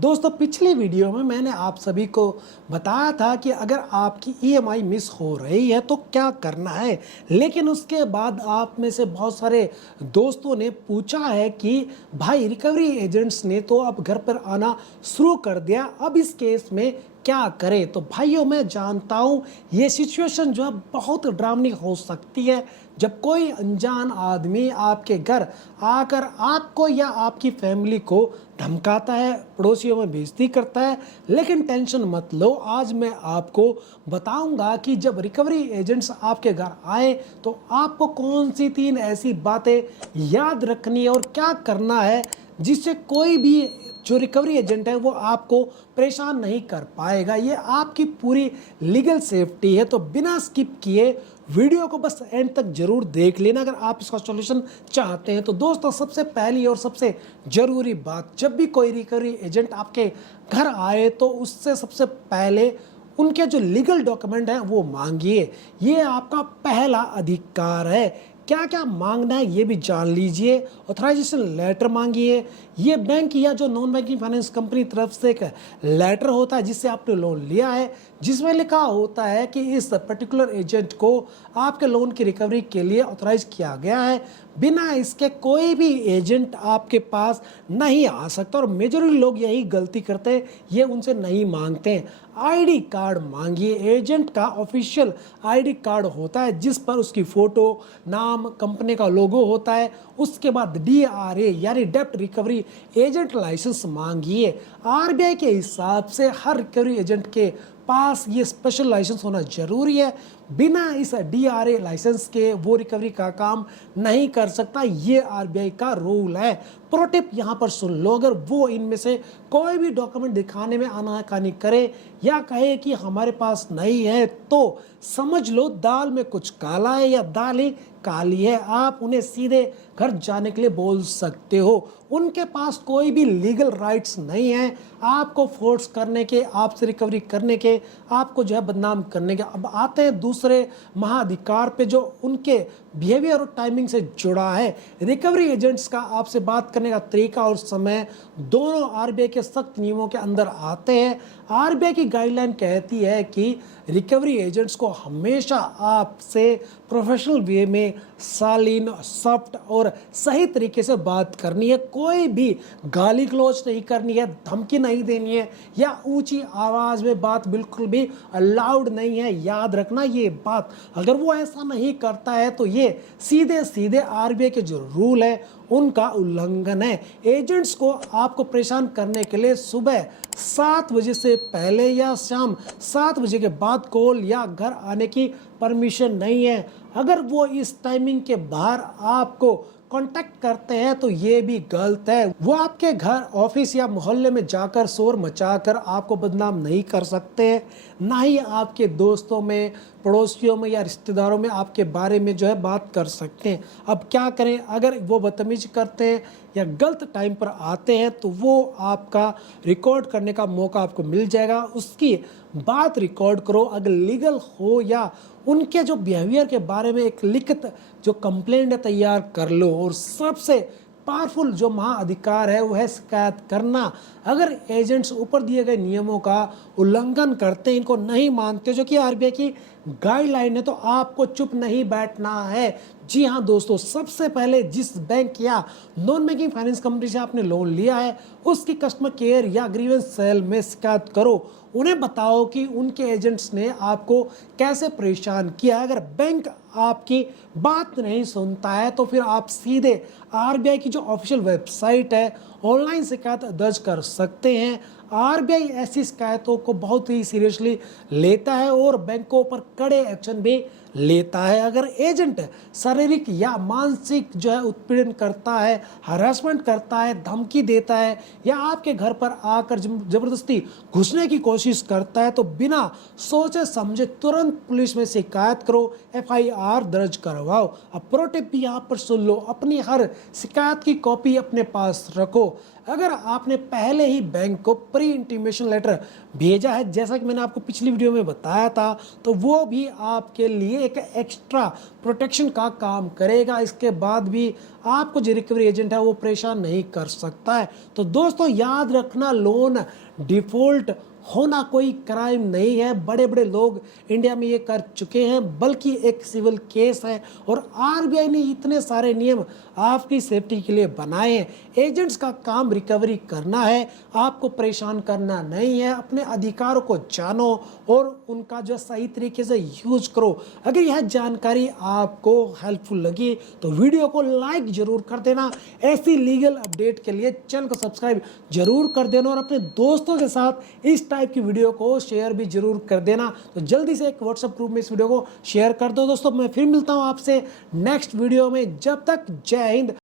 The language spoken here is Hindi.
दोस्तों पिछली वीडियो में मैंने आप सभी को बताया था कि अगर आपकी ईएमआई मिस हो रही है तो क्या करना है। लेकिन उसके बाद आप में से बहुत सारे दोस्तों ने पूछा है कि भाई रिकवरी एजेंट्स ने तो अब घर पर आना शुरू कर दिया, अब इस केस में क्या करें। तो भाइयों मैं जानता हूँ ये सिचुएशन जो है बहुत ड्रामनी हो सकती है जब कोई अनजान आदमी आपके घर आकर आपको या आपकी फैमिली को धमकाता है, पड़ोसियों में बेइज्जती करता है। लेकिन टेंशन मत लो, आज मैं आपको बताऊंगा कि जब रिकवरी एजेंट्स आपके घर आए तो आपको कौन सी 3 ऐसी बातें याद रखनी है और क्या करना है जिससे कोई भी जो रिकवरी एजेंट है वो आपको परेशान नहीं कर पाएगा। ये आपकी पूरी लीगल सेफ्टी है। तो बिना स्किप किए वीडियो को बस एंड तक जरूर देख लेना अगर आप इसका सॉल्यूशन चाहते हैं। तो दोस्तों सबसे पहली और सबसे ज़रूरी बात, जब भी कोई रिकवरी एजेंट आपके घर आए तो उससे सबसे पहले उनके जो लीगल डॉक्यूमेंट हैं वो मांगिए। ये आपका पहला अधिकार है। क्या क्या मांगना है ये भी जान लीजिए। ऑथराइजेशन लेटर मांगिए। ये बैंक या जो नॉन बैंकिंग फाइनेंस कंपनी तरफ से एक लेटर होता है जिससे आपने लोन लिया है, जिसमें लिखा होता है कि इस पर्टिकुलर एजेंट को आपके लोन की रिकवरी के लिए ऑथराइज किया गया है। बिना इसके कोई भी एजेंट आपके पास नहीं आ सकता और मेजॉरिटी लोग यही गलती करते हैं, ये उनसे नहीं मांगते हैं। आईडी कार्ड मांगिए। एजेंट का ऑफिशियल आईडी कार्ड होता है जिस पर उसकी फोटो, नाम, कंपनी का लोगो होता है। उसके बाद डीआरए यानी डेब्ट रिकवरी एजेंट लाइसेंस मांगिए। आरबीआई के हिसाब से हर रिकवरी एजेंट के पास ये स्पेशल लाइसेंस होना जरूरी है। बिना इस डीआरए लाइसेंस के वो रिकवरी का काम नहीं कर सकता। ये आरबीआई का रूल है। प्रो टिप यहाँ पर सुन लो, अगर वो इनमें से कोई भी डॉक्यूमेंट दिखाने में आनाकानी करे या कहे कि हमारे पास नहीं है तो समझ लो दाल में कुछ काला है या दाल ही काली है। आप उन्हें सीधे घर जाने के लिए बोल सकते हो। उनके पास कोई भी लीगल राइट्स नहीं है आपको फोर्स करने के, आपसे रिकवरी करने के, आपको जो है बदनाम करने के। अब आते हैं दूसरे महाधिकार पे जो उनके बिहेवियर और टाइमिंग से जुड़ा है। रिकवरी एजेंट्स का आपसे बात करने का तरीका और समय दोनों आरबीआई के सख्त नियमों के अंदर आते हैं। आरबीआई की गाइडलाइन कहती है कि रिकवरी एजेंट्स को हमेशा आपसे प्रोफेशनल वे में शालीन, सॉफ्ट और सही तरीके से बात करनी है। कोई भी गाली गलौज नहीं करनी है, धमकी नहीं देनी है या ऊंची आवाज में बात बिल्कुल भी अलाउड नहीं है। याद रखना ये बात। अगर वो ऐसा नहीं करता है तो ये सीधे सीधे आरबीआई के जो रूल है उनका उल्लंघन है। एजेंट्स को आपको परेशान करने के लिए सुबह 7 बजे से पहले या शाम 7 बजे के बाद कॉल या घर आने की परमिशन नहीं है। अगर वो इस टाइमिंग के बाहर आपको कांटेक्ट करते हैं तो ये भी गलत है। वो आपके घर, ऑफिस या मोहल्ले में जाकर शोर मचाकर आपको बदनाम नहीं कर सकते, ना ही आपके दोस्तों में, पड़ोसियों में या रिश्तेदारों में आपके बारे में जो है बात कर सकते हैं। अब क्या करें, अगर वो बदतमीजी करते हैं या गलत टाइम पर आते हैं तो वो आपका रिकॉर्ड करने का मौका आपको मिल जाएगा। उसकी बात रिकॉर्ड करो, अगर लीगल हो या उनके जो बिहेवियर के बारे में एक लिखित जो कंप्लेंट है तैयार कर लो। और सबसे पावरफुल जो महाअधिकार है वो है शिकायत करना। अगर एजेंट्स ऊपर दिए गए नियमों का उल्लंघन करते हैं, इनको नहीं मानते जो कि आरबीआई की गाइडलाइन है, तो आपको चुप नहीं बैठना है। जी हाँ दोस्तों, सबसे पहले जिस बैंक या नॉन बैंकिंग फाइनेंस कंपनी से आपने लोन लिया है उसकी कस्टमर केयर या ग्रीवेंस सेल में शिकायत करो। उन्हें बताओ कि उनके एजेंट्स ने आपको कैसे परेशान किया। अगर बैंक आपकी बात नहीं सुनता है तो फिर आप सीधे आरबीआई की जो ऑफिशियल वेबसाइट है ऑनलाइन शिकायत दर्ज कर सकते हैं। आरबीआई ऐसी शिकायतों को बहुत ही सीरियसली लेता है और बैंकों पर कड़े एक्शन भी लेता है। अगर एजेंट शारीरिक या मानसिक जो है उत्पीड़न करता है, हरासमेंट करता है, धमकी देता है या आपके घर पर आकर जबरदस्ती घुसने की कोशिश करता है तो बिना सोचे समझे तुरंत पुलिस में शिकायत करो, एफआईआर दर्ज करवाओ। अब प्रो टिप भी यहाँ पर सुन लो, अपनी हर शिकायत की कॉपी अपने पास रखो। अगर आपने पहले ही बैंक को प्री इंटीमेशन लेटर भेजा है, जैसा कि मैंने आपको पिछली वीडियो में बताया था, तो वो भी आपके लिए एक एक्स्ट्रा प्रोटेक्शन का काम करेगा। इसके बाद भी आपको जो रिकवरी एजेंट है वो परेशान नहीं कर सकता है। तो दोस्तों याद रखना, लोन डिफ़ॉल्ट होना कोई क्राइम नहीं है। बड़े बड़े लोग इंडिया में ये कर चुके हैं, बल्कि एक सिविल केस है। और आरबीआई ने इतने सारे नियम आपकी सेफ्टी के लिए बनाए हैं। एजेंट्स का काम रिकवरी करना है, आपको परेशान करना नहीं है। अपने अधिकारों को जानो और उनका जो सही तरीके से यूज करो। अगर यह जानकारी आपको हेल्पफुल लगी तो वीडियो को लाइक जरूर कर देना। ऐसी लीगल अपडेट के लिए चैनल को सब्सक्राइब जरूर कर देना और अपने दोस्तों के साथ इस टाइप की वीडियो को शेयर भी जरूर कर देना। तो जल्दी से एक व्हाट्सएप ग्रुप में इस वीडियो को शेयर कर दो दोस्तों। मैं फिर मिलता हूं आपसे नेक्स्ट वीडियो में। जब तक जय हिंद।